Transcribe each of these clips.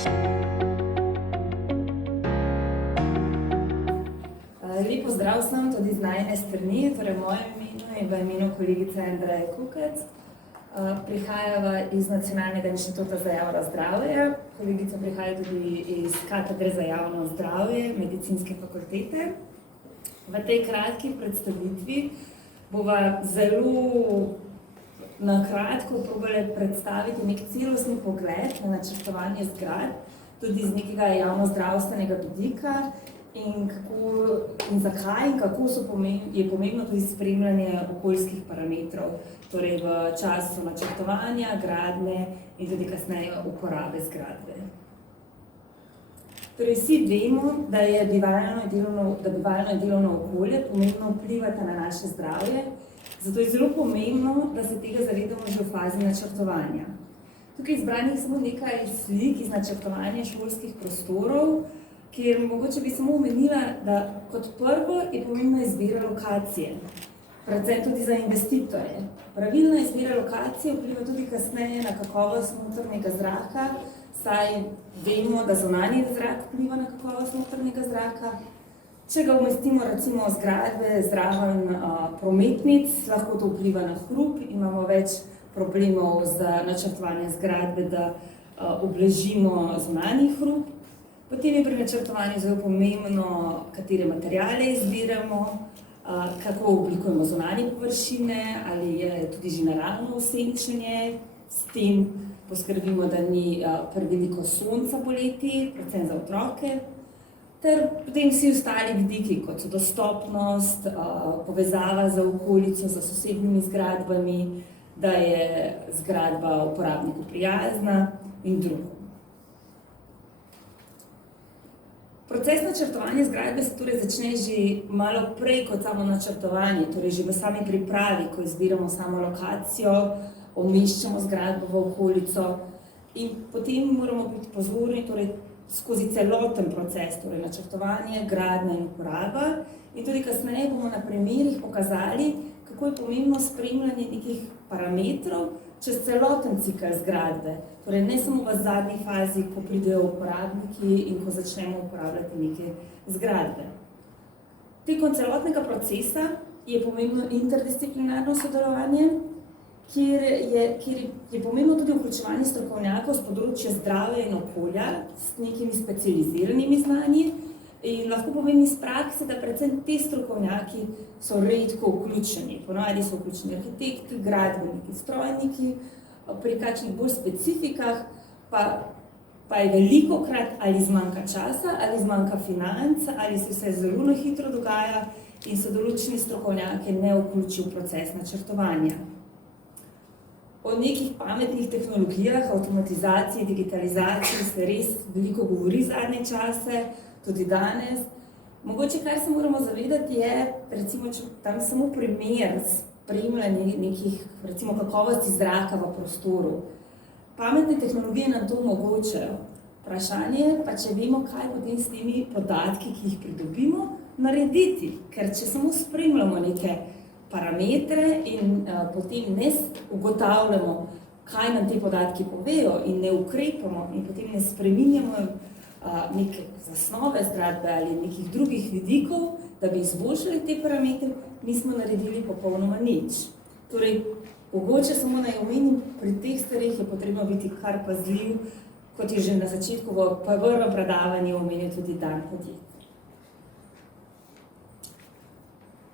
Lep pozdrav vsem tudi z najine strani, torej v mojem imenu in v imenu kolegice Andreje Kukec. Prihajava iz Nacionalnega inštituta za javno zdravje, kolegica prihaja tudi iz katedre za javno zdravje Medicinske fakultete. V tej kratki predstavitvi bova zelo na kratko probali predstaviti nek celostni pogled na načrtovanje zgradb, tudi z nekega javnozdravstvenega vidika, in zakaj in kako je pomembno tudi spremljanje okoljskih parametrov, torej v času načrtovanja, gradnje in tudi kasneje uporabe zgradbe. Torej vsi vemo, da bivalno in delovno okolje pomembno vplivata na naše zdravje, zato je zelo pomembno, da se tega zavedamo že v fazi načrtovanja. Tukaj izbranih samo nekaj slik iz načrtovanja šolskih prostorov, kjer mogoče bi samo omenila, da kot prvo je pomembna izbira lokacije, predvsem tudi za investitorje. Pravilna izbira lokacije vpliva tudi kasneje na kakovost notranjega zraka, saj vemo, da zunanji zrak vpliva na kakovost notranjega zraka. Če ga umestimo recimo zgradbe zraven prometnic, lahko to vpliva na hrup, imamo več problemov z načrtovanjem zgradbe, da ublažimo zunanji hrup. Potem je pri načrtovanju zelo pomembno, katere materiale izbiramo, kako oblikujemo zunanje površine, ali je tudi že naravno osenčenje, s tem poskrbimo, da ni preveliko sonca poleti, predvsem za otroke, ter potem vsi ostali vidiki, kot so dostopnost, povezava z okolico, z sosednjimi zgradbami, da je zgradba uporabniku prijazna in drugo. Proces načrtovanja zgradbe se torej začne že malo prej kot samo načrtovanje, torej že v sami pripravi, ko izbiramo samo lokacijo, umeščamo zgradbo v okolico in potem moramo biti pozorni torej skozi celoten proces, torej načrtovanje, gradnja in uporaba, in tudi kasneje bomo na primerih pokazali, kako je pomembno spremljanje nekih parametrov čez celoten cikel zgradbe, torej ne samo v zadnji fazi, ko pridejo uporabniki in ko začnemo uporabljati neke zgradbe. Tekom celotnega procesa je pomembno interdisciplinarno sodelovanje, kjer je pomembno tudi vključevanje strokovnjakov s področja zdravja in okolja s nekimi specializiranimi znanji, in lahko povem iz prakse, da predvsem te strokovnjaki so redko vključeni. Ponavadi so vključeni arhitekti, gradbeniki, strojniki, pri kakšnih bolj specifikah pa je velikokrat ali zmanjka časa, ali zmanjka financ, ali se vse zelo na hitro dogaja in se določeni strokovnjaki ne vključijo v proces načrtovanja. O nekih pametnih tehnologijah, avtomatizaciji, digitalizaciji se res veliko govori zadnje čase, tudi danes. Mogoče, kar se moramo zavedati, je, recimo, če tam samo primer spremljanja nekih, recimo, kakovosti zraka v prostoru. Pametne tehnologije nam to omogočajo. Vprašanje pa, če vemo, kaj potem s temi podatki, ki jih pridobimo, narediti. Ker če samo spremljamo neke parametre in potem ne ugotavljamo, kaj nam te podatki povejo in ne ukrepamo in potem ne spreminjamo neke zasnove zgradbe ali nekih drugih vidikov, da bi izboljšali te parametre, nismo naredili popolnoma nič. Torej, mogoče samo naj omenim, pri teh stvareh je potrebno biti kar pazljiv, kot je že na začetku v prvem predavanju omenil tudi Dan podjetja.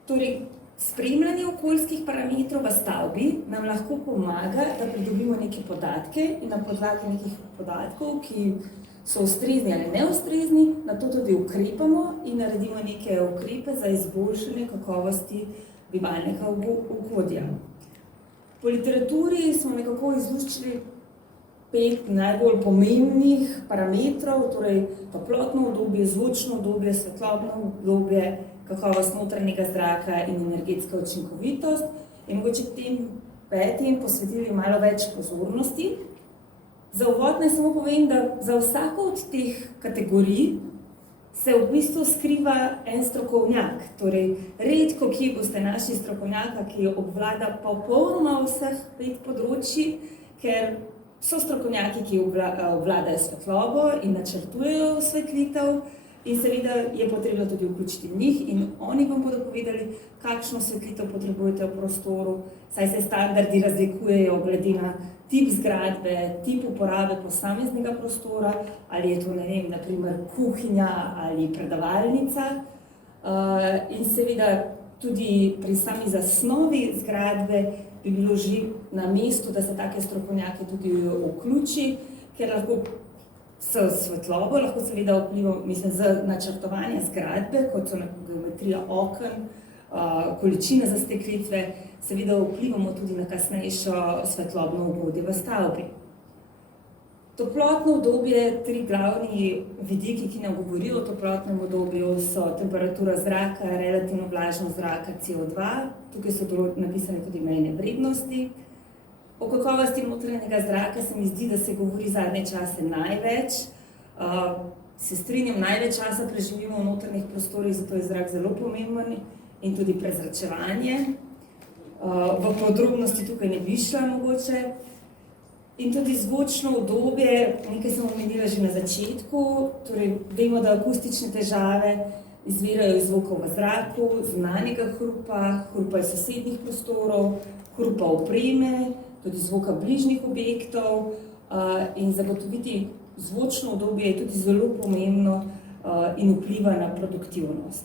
Torej, spremljanje okoljskih parametrov v stavbi nam lahko pomaga, da pridobimo neke podatke in na podlagi nekih podatkov, ki so ustrezni ali neustrezni, na to tudi ukrepamo in naredimo neke ukrepe za izboljšanje kakovosti bivalnega okolja. Po literaturi smo nekako izluščili 5 najbolj pomembnih parametrov, torej toplotno udobje, zvočno udobje, svetlobno udobje, kakovost notranjega zraka in energetska učinkovitost, in mogoče tem 5 posvetili malo več pozornosti. Za uvod naj samo povem, da za vsako od teh kategorij se v bistvu skriva en strokovnjak. Torej, redko kje boste našli strokovnjaka, ki obvlada popolnoma vseh 5 področij, ker So strokovnjaki, ki obvladajo svetlobo in načrtujejo osvetlitev, in seveda je potrebno tudi vključiti njih in oni vam bodo povedali, kakšno osvetlitev potrebujete v prostoru, saj se standardi razlikujejo glede na tip zgradbe, tip uporabe posameznega prostora, ali je to, ne vem, na primer kuhinja ali predavalnica. In seveda tudi pri sami zasnovi zgradbe bi bilo že na mestu, da se take strokovnjake tudi vključi, ker lahko s svetlobo, lahko seveda vpliva, mislim, z načrtovanje zgradbe, kot so geometrija oken, količina zasteklitve, seveda vplivamo tudi na kasnejšo svetlobno ugodje v stavbi. Toplotno obdobje, 3 glavni vidiki, ki nam govorijo o toplotnem obdobju, so temperatura zraka, relativno vlažnost zraka, CO2, tukaj so napisane tudi mejne vrednosti. O kakovosti notranjega zraka se mi zdi, da se govori zadnje čase največ. Se strinjam, največ časa preživimo v notranjih prostorih, zato je zrak zelo pomemben in tudi prezračevanje. V podrobnosti tukaj ne bi šla mogoče. In tudi zvočno obdobje, nekaj sem omenila že na začetku, torej vemo, da akustične težave izvirajo iz zvokov v zraku, zunanjega hrupa, hrupa iz sosednjih prostorov, hrupa opreme, tudi zvoka bližnjih objektov, in zagotoviti zvočno obdobje je tudi zelo pomembno in vpliva na produktivnost.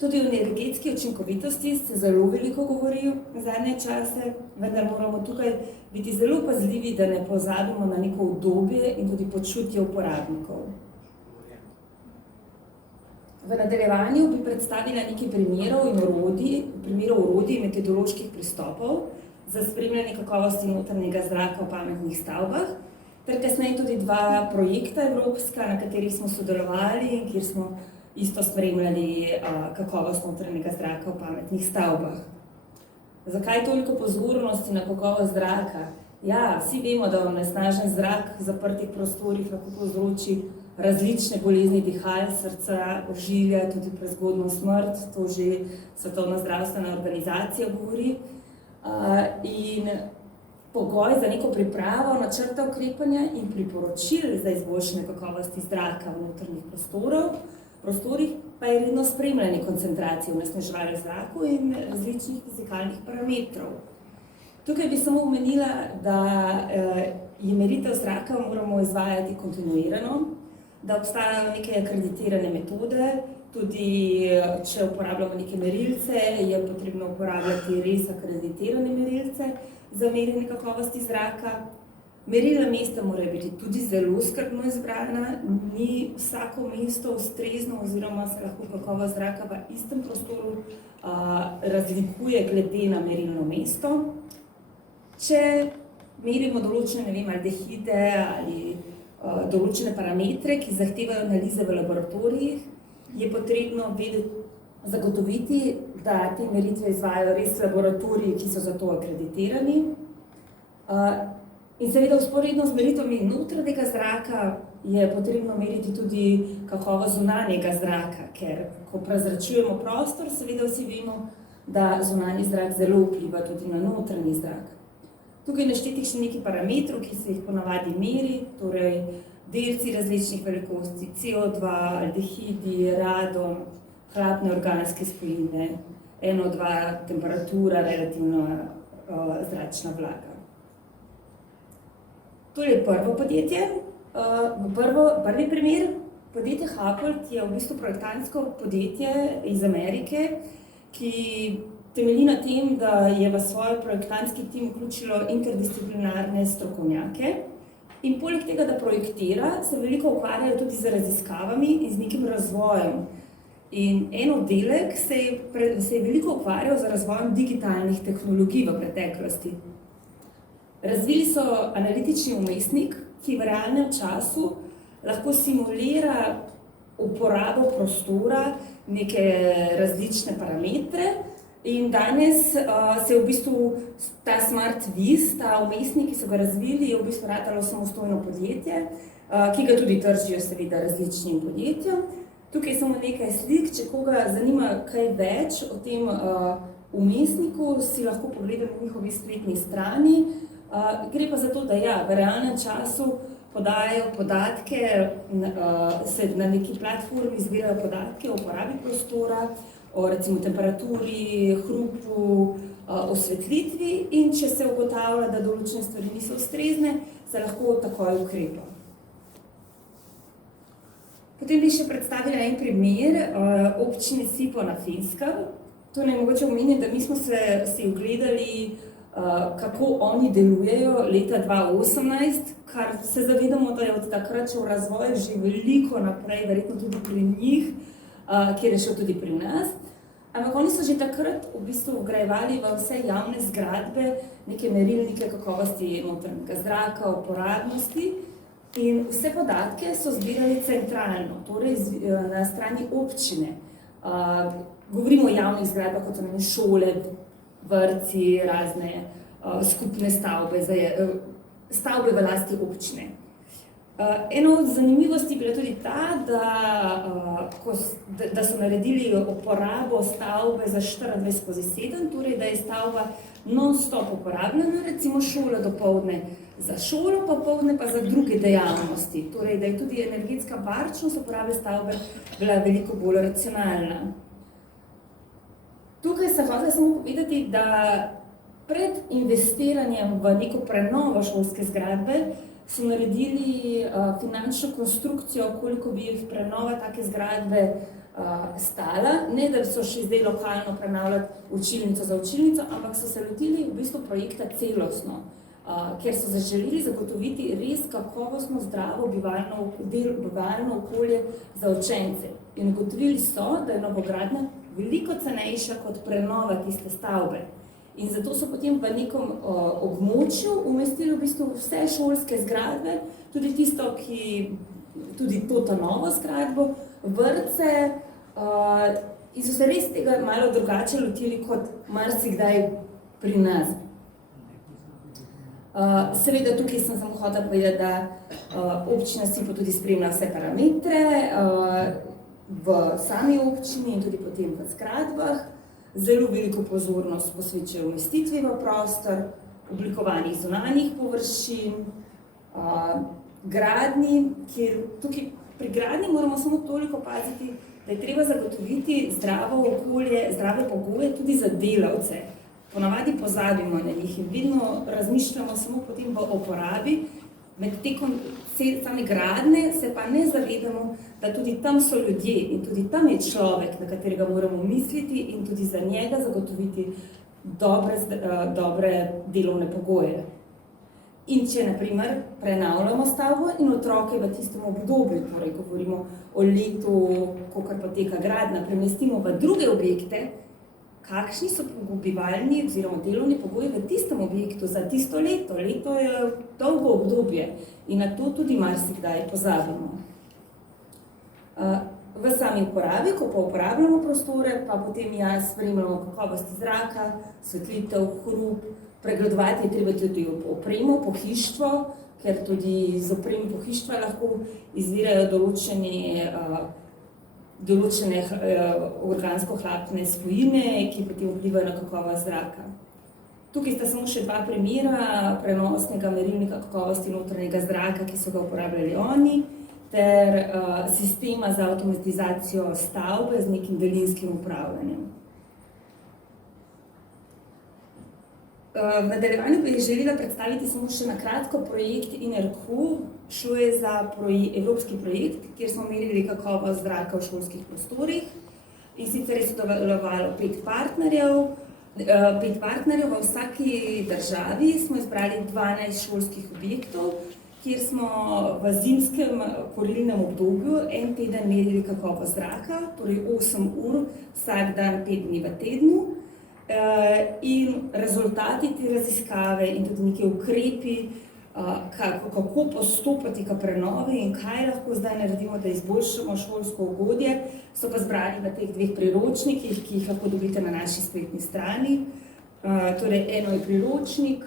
Tudi o energetski učinkovitosti se zelo veliko govori v zadnje čase, vendar moramo tukaj biti zelo pazljivi, da ne pozabimo na neko obdobje in tudi počutje uporabnikov. V nadaljevanju bi predstavila nekaj primerov orodij in metodoloških pristopov za spremljanje kakovosti notranjega zraka v pametnih stavbah, ter kasneje tudi 2 projekta evropska, na katerih smo sodelovali in kjer smo isto spremljali kakovost notranjega zraka v pametnih stavbah. Zakaj toliko pozornosti na kakovost zraka? Ja, vsi vemo, da onesnažen zrak v zaprtih prostorih lahko povzroči različne bolezni dihal, srca, ožilja, tudi prezgodnjo smrt, to že Svetovna zdravstvena organizacija govori. In pogoj za neko pripravo načrta ukrepanja in priporočil za izboljšanje kakovosti zraka v notranjih prostorih pa je redno spremljanje koncentracije onesnaževalcev v zraku in različnih fizikalnih parametrov. Tukaj bi samo omenila, da je meritev zraka moramo izvajati kontinuirano, da obstajajo neke akreditirane metode, tudi če uporabljamo neke merilce, je potrebno uporabljati res akreditirane merilce za merjenje kakovosti zraka. Merila mesta morajo biti tudi zelo skrbno izbrana, ni vsako mesto ustrezno oziroma se lahko kakovost zraka v istem prostoru razlikuje glede na merilno mesto. Če merimo določene, ne vem, aldehide ali določene parametre, ki zahtevajo analize v laboratorijih, je potrebno zagotoviti, da te meritve izvajajo res laboratoriji, ki so za to akreditirani. In seveda vzporedno z meritvami notranjega zraka je potrebno meriti tudi kakovost zunanjega zraka, ker ko prezračujemo prostor, seveda vsi vemo, da zunanji zrak zelo vpliva tudi na notranji zrak. Tukaj naštetih še nekaj parametrov, ki se jih ponavadi meri, torej delci različnih velikosti, CO2, aldehidi, radon, hlapne organske spojine, NO2, temperatura, relativna zračna vlaga. To je prvo podjetje. Prvi primer, podjetje Happold je v bistvu projektantsko podjetje iz Amerike, ki temelji na tem, da je v svoj projektantski tim vključilo interdisciplinarne strokovnjake in poleg tega, da projektira, se veliko ukvarjajo tudi z raziskavami in z nekim razvojem. In en oddelek se je veliko ukvarjal z razvojem digitalnih tehnologij v preteklosti. Razvili so analitični vmesnik, ki v realnem času lahko simulira uporabo prostora, neke različne parametre in danes se je v bistvu ta SmartViz, ta vmesnik, ki so ga razvili, je v bistvu ratalo samostojno podjetje, ki ga tudi tržijo seveda različnim podjetjem. Tukaj samo nekaj slik, če koga zanima kaj več o tem vmesniku, si lahko pogleda na njihovi spletni strani. Gre pa za to, da v realnem času podajajo podatke, se na neki platformi zbirajo podatke o uporabi prostora, o recimo temperaturi, hrupu, osvetlitvi in če se ugotavlja, da določene stvari niso ustrezne, se lahko takoj ukrepa. Potem bi še predstavila en primer občine Sipo na Finskem. To ne mogoče omeniti, da mi smo si ogledali, kako oni delujejo leta 2018, kar se zavedamo, da je od takrat šel razvoj že veliko naprej, verjetno tudi pri njih, kjer je šel tudi pri nas. Ampak oni so že takrat v bistvu vgrajevali v vse javne zgradbe neke merilnike kakovosti notranjega zraka, uporabnosti in vse podatke so zbirali centralno, torej na strani občine. Govorimo o javnih zgradbah, kot so šole, vrtci, razne skupne stavbe, stavbe v lasti občine. Eno od zanimivosti je bila tudi ta, da so naredili uporabo stavbe za 24/7, torej da je stavba non-stop uporabljena, recimo šola dopoldne za šolo, popoldne pa za druge dejavnosti. Torej, da je tudi energetska varčnost uporabe stavbe bila veliko bolj racionalna. Tukaj se hotela samo povedati, da pred investiranjem v neko prenovo šolske zgradbe so naredili finančno konstrukcijo, koliko bi jih prenova take zgradbe stala. Ne, da so še zdaj lokalno prenavljati učilnico za učilnico, ampak so se lotili v bistvu projekta celostno, ker so želeli zagotoviti res kakovostno zdravo bivalno okolje za učence. In ugotovili so, da je novogradnja veliko cenejša kot prenova tiste stavbe. In zato so potem v nekom območju umestili v bistvu vse šolske zgradbe, tudi tisto, tudi to novo zgradbo, vrtce, in so se res tega malo drugače lotili kot marsikdaj pri nas. Seveda tukaj sem samo hotela povedati, da občina Sipo tudi spremlja vse parametre v sami občini in tudi potem v zgradbah. Zelo veliko pozornost posvečajo umestitvi v prostor, oblikovanih zunanjih površin, gradnji, kjer tukaj pri gradnji moramo samo toliko paziti, da je treba zagotoviti zdravo okolje, zdrave pogoje tudi za delavce. Ponavadi pozabimo na njih in vedno razmišljamo samo potem v uporabi, med tekom same gradnje se pa ne zavedamo, da tudi tam so ljudje in tudi tam je človek, na katerega moramo misliti in tudi za njega zagotoviti dobre delovne pogoje. In če, na primer, prenavljamo stavbo in otroke v tistem obdobju, torej govorimo o letu, kolikor poteka gradnja, premestimo v druge objekte, kakšni so bivalni oziroma delovni pogoji v tistem objektu za tisto leto. Leto je dolgo obdobje in na to tudi marsikdaj pozabimo. V sami uporabi, ko pa uporabljamo prostore, pa potem spremljamo kakovosti zraka, svetlitev, hrup, pregledovati je treba tudi opremo, pohištvo, ker tudi z opremo pohištva lahko izvirajo določene organsko-hlapne spojine, ki potem vplivajo na kakovost zraka. Tukaj sta samo še dva primera prenosnega merilnika kakovosti notranjega zraka, ki so ga uporabljali oni, ter sistema za avtomatizacijo stavbe z nekim daljinskim upravljanjem. V nadaljevanju bi želela predstaviti samo še na kratko projekt INRQ. Šlo je za evropski projekt, kjer smo merili kakovost zraka v šolskih prostorih. In sicer je sodelovalo 5 partnerjev. 5 partnerjev v vsaki državi smo izbrali 12 šolskih objektov, kjer smo v zimskem kurilnem obdobju en teden merili kakovost zraka, torej 8 ur vsak dan 5 dni v tednu. In rezultati te raziskave in tudi neki ukrepi, kako postopati k prenovi in kaj lahko zdaj naredimo, da izboljšamo šolsko ugodje, so pa zbrani v teh 2 priročnikih, ki jih lahko dobite na naši spletni strani. Torej, eno je priročnik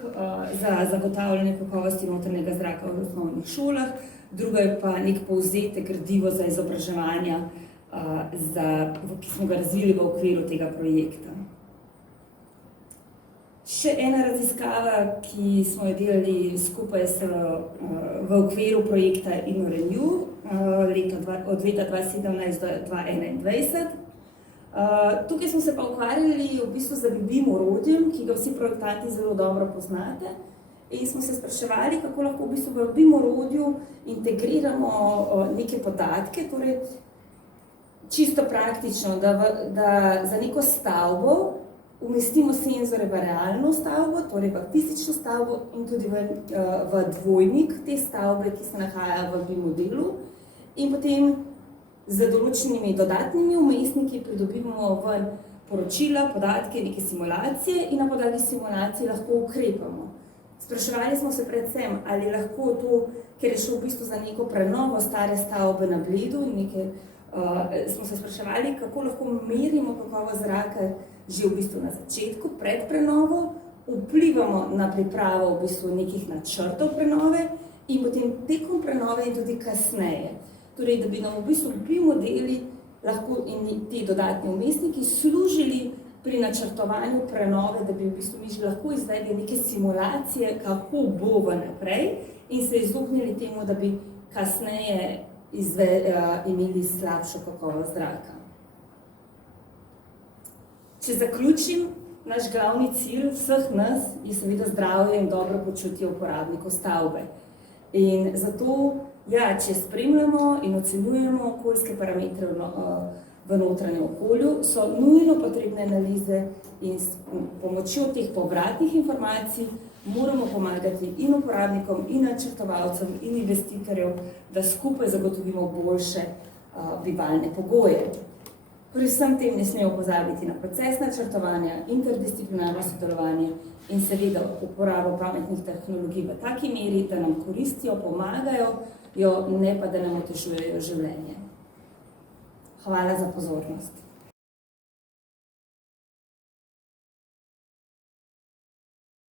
za zagotavljanje kakovosti notranjega zraka v osnovnih šolah, drugo je pa nek povzetek gradivo za izobraževanja, ki smo ga razvili v okviru tega projekta. Še ena raziskava, ki smo jo delali skupaj v okviru projekta InnoRenew od leta 2017 do 2021. Tukaj smo se pa ukvarjali v bistvu z BIM orodjem, ki ga vsi projektanti zelo dobro poznate, in smo se spraševali, kako lahko v bistvu v BIM orodju integriramo neke podatke, torej čisto praktično, da za neko stavbo umestimo senzore v realno stavbo, torej v fizično stavbo in tudi v dvojnik te stavbe, ki se nahaja v BIM modelu, in potem z določenimi dodatnimi vmesniki pridobimo ven poročila, podatke, neke simulacije in na podlagi simulacije lahko ukrepamo. Spraševali smo se predvsem, ali lahko to, ker je šlo v bistvu za neko prenovo stare stavbe na Bledu, smo se spraševali, kako lahko merimo kakovost zraka že v bistvu na začetku, pred prenovo, vplivamo na pripravo v bistvu nekih načrtov prenove in potem tekom prenove in tudi kasneje. Torej, da bi nam v bistvu BIM modeli lahko in ti dodatni vmesniki služili pri načrtovanju prenove, da bi v bistvu mi že lahko izvedli neke simulacije, kako bo naprej in se izognili temu, da bi kasneje imeli slabšo kakovost zraka. Če zaključim, naš glavni cilj vseh nas je seveda zdravje in dobro počutje uporabnikov stavbe. In zato, če spremljamo in ocenjujemo okoljske parametre v notranjem okolju, so nujno potrebne analize in s pomočjo teh povratnih informacij moramo pomagati in uporabnikom, in načrtovalcem, in investitorjev, da skupaj zagotovimo boljše bivalne pogoje. Pri vsem tem ne smemo pozabiti na proces načrtovanja, interdisciplinarno sodelovanje in seveda uporabo pametnih tehnologij v taki meri, da nam koristijo, pomagajo, ne pa da nam otežujejo življenje. Hvala za pozornost.